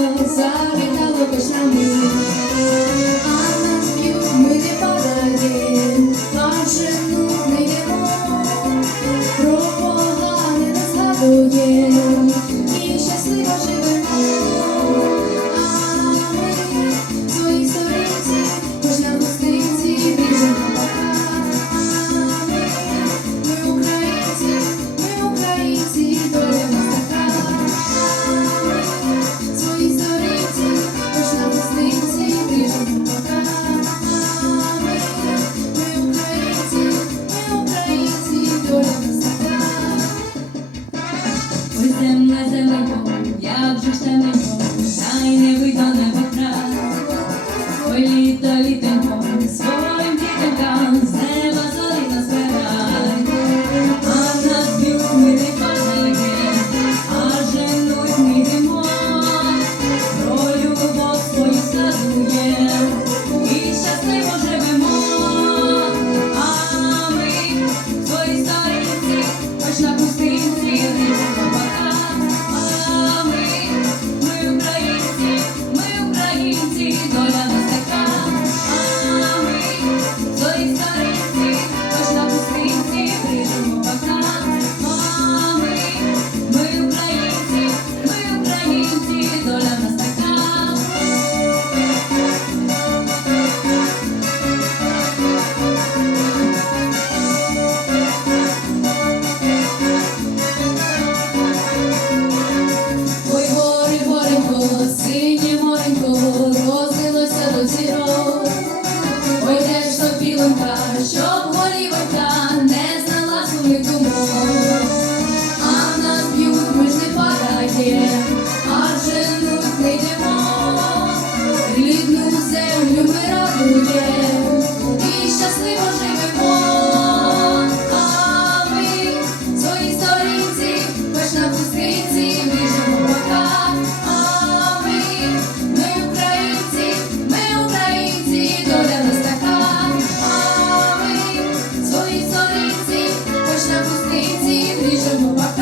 amor every time that Bota